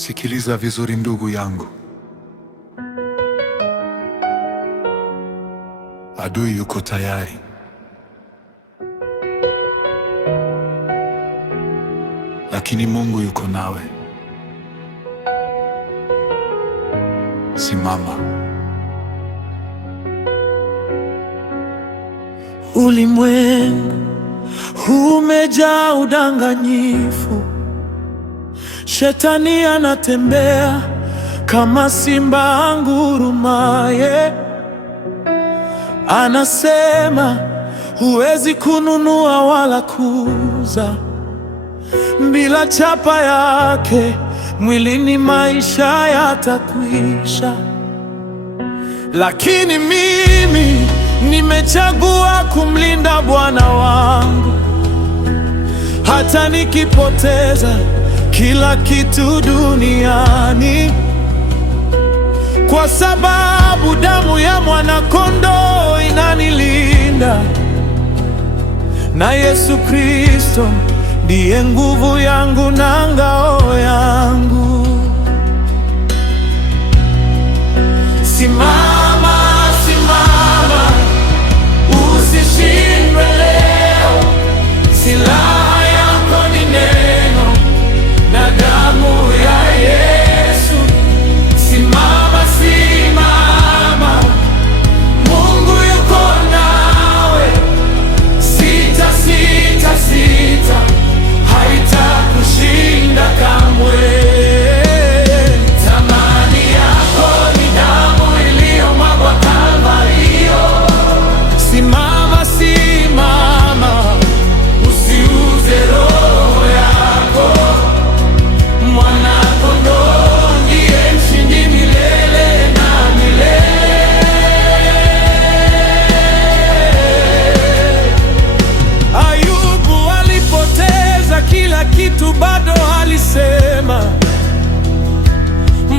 Sikiliza vizuri ndugu yangu. Adui yuko tayari. Lakini Mungu yuko nawe. Simama. Ulimwengu umejaa udanganyifu. Shetani anatembea kama simba angurumaye. Anasema huwezi kununua wala kuuza. Bila chapa yake mwilini maisha yatakwisha. Lakini mimi nimechagua kumlinda Bwana wangu, hata nikipoteza kila kitu duniani, kwa sababu damu ya mwana-kondoo inanilinda, na Yesu Kristo ndiye nguvu yangu na ngao yangu. Simama, simama, usishindwe leo. Silaha yako ni neno na damu ya Yesu. Simama, simama, Mungu yuko nawe. Sita, sita, sita, haitakushinda kamwe. Thamani yako ni damu iliyomwagwa Kalvario. Simama, simama, usiuze roho yako. Mwana-Kondoo ndiye mshindi milele na milele. Ayubu alipoteza kila kitu, bado alisema,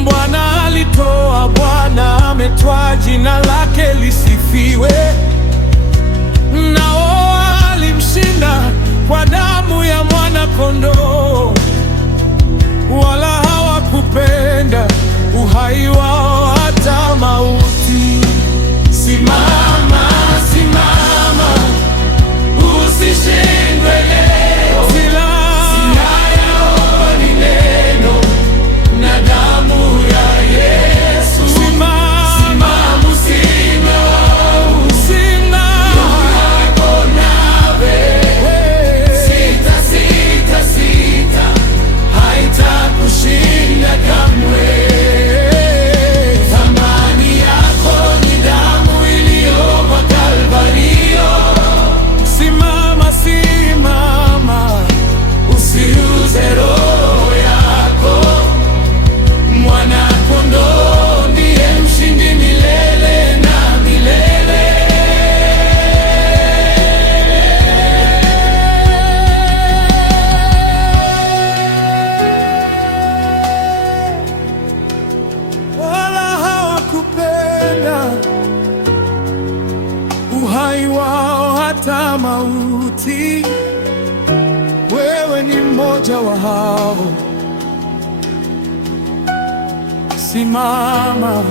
Bwana alitoa, Bwana ametwaa, jina lake lisifiwe. Nao alimshinda kwa damu ya Mwana-Kondoo, wala hawakupenda uhai wao hata mauti. Simama, simama, usishindwe leo. Silaha yako ni neno na damu ya Yesu. Simama, yako nawe. Sita, sita, sita, haitakushinda kamwe. Thamani yako ni damu iliyomwagwa Kalvario. Simama, simama, usiuze roho yako. Mwana-Kondoo ndiye mshindi milele na milele. Wala hawakupenda uhai wao hata mauti. Wewe ni mmoja wa hao. Simama.